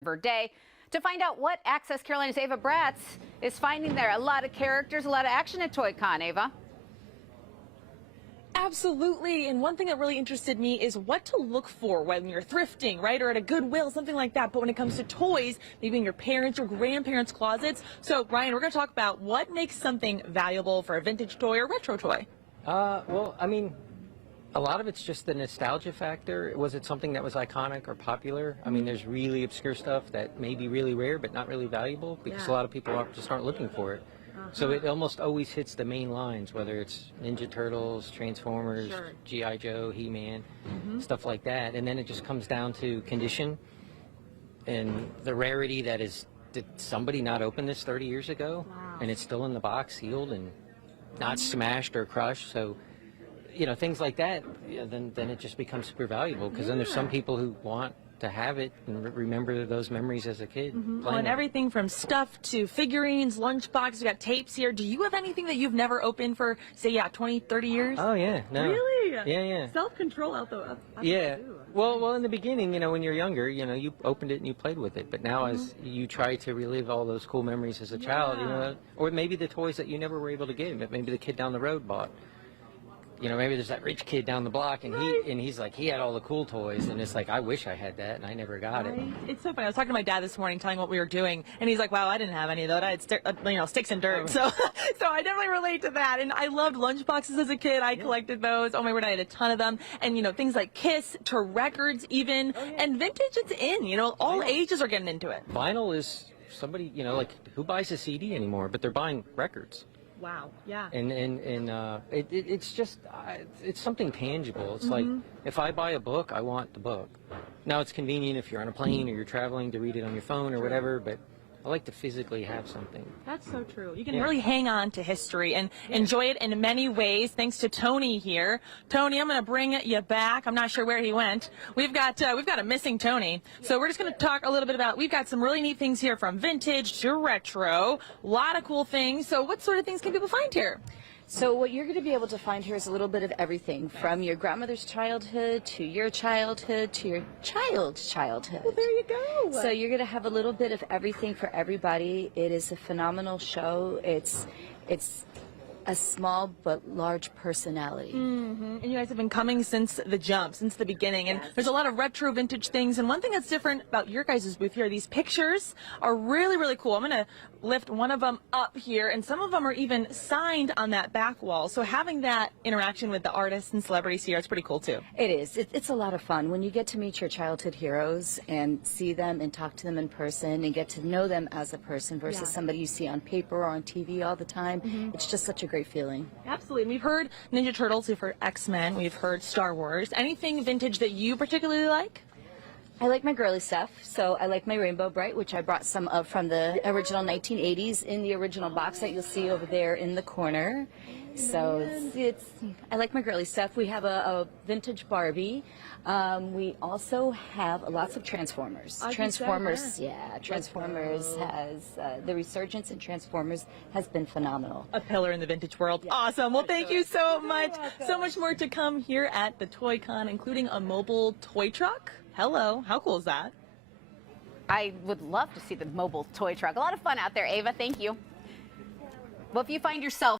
Day. To find out what Access Carolina's Ava Bratz is finding there. A lot of characters, a lot of action at Toy Con, Ava. Absolutely, and one thing that really interested me is what to look for when you're thrifting, right, or at a Goodwill, something like that. But when it comes to toys, maybe in your parents' or grandparents' closets. So, Ryan, we're going to talk about what makes something valuable for a vintage toy or retro toy. Well, I mean, a lot of it's just the nostalgia factor. Was it something that was iconic or popular? I mean, there's really obscure stuff that may be really rare but not really valuable because a lot of people aren't looking for it. So it almost always hits the main lines, whether it's Ninja Turtles, Transformers, G.I. Joe, He-Man, stuff like that. And then it just comes down to condition and the rarity that is, did somebody not open this 30 years ago? And it's still in the box, sealed and not smashed or crushed. So, you know, things like that, then it just becomes super valuable because then there's some people who want to have it and remember those memories as a kid. Well, and everything from stuff to figurines, lunchboxes, we got tapes here. Do you have anything that you've never opened for, say, 20, 30 years? Oh, yeah. No. Really? Yeah. Self-control out the... Yeah. Well, in the beginning, you know, when you're younger, you know, you opened it and you played with it. But now as you try to relive all those cool memories as a child, you know, or maybe the toys that you never were able to get, maybe the kid down the road bought. You know, maybe there's that rich kid down the block, and he's like, he had all the cool toys, and it's like, I wish I had that, and I never got it. It's so funny. I was talking to my dad this morning, telling him what we were doing, and he's like, wow, I didn't have any of that. I had, sticks and dirt. So I definitely relate to that. And I loved lunchboxes as a kid. I collected those. Oh my word, I had a ton of them. And, you know, things like Kiss to records even, and vintage, it's in. You know, all ages are getting into it. Vinyl is somebody, you know, like, who buys a CD anymore? But they're buying records. Wow, yeah. And it's just, it's something tangible. It's like, if I buy a book, I want the book. Now, it's convenient if you're on a plane or you're traveling to read it on your phone or whatever, but I like to physically have something. That's so true. You can really hang on to history and enjoy it in many ways, thanks to Tony here. Tony, I'm going to bring you back. I'm not sure where he went. We've got a missing Tony. So we're just going to talk a little bit about, we've got some really neat things here from vintage to retro. A lot of cool things. So what sort of things can people find here? So what you're going to be able to find here is a little bit of everything, from your grandmother's childhood to your childhood to your child's childhood. Well, there you go. So you're going to have a little bit of everything for everybody. It is a phenomenal show. It's a small but large personality. And you guys have been coming since the jump, since the beginning, and there's a lot of retro vintage things. And one thing that's different about your guys' booth here, these pictures are really, really cool. I'm going to lift one of them up here, and some of them are even signed on that back wall. So having that interaction with the artists and celebrities here, it's pretty cool too. It is. It's a lot of fun when you get to meet your childhood heroes and see them and talk to them in person and get to know them as a person versus somebody you see on paper or on TV all the time. It's just such a great feeling. Absolutely. We've heard Ninja Turtles, we've heard X-Men, we've heard Star Wars. Anything vintage that you particularly like? I like my girly stuff, so I like my Rainbow Bright, which I brought some of from the original 1980s in the original box that you'll see over there in the corner. So I like my girly stuff. We have a vintage Barbie. We also have lots of Transformers. Transformers has, the resurgence in Transformers has been phenomenal. A pillar in the vintage world. Awesome. Well, thank you so much. So much more to come here at the Toy Con, including a mobile toy truck. Hello. How cool is that? I would love to see the mobile toy truck. A lot of fun out there, Ava. Thank you. Well, if you find yourself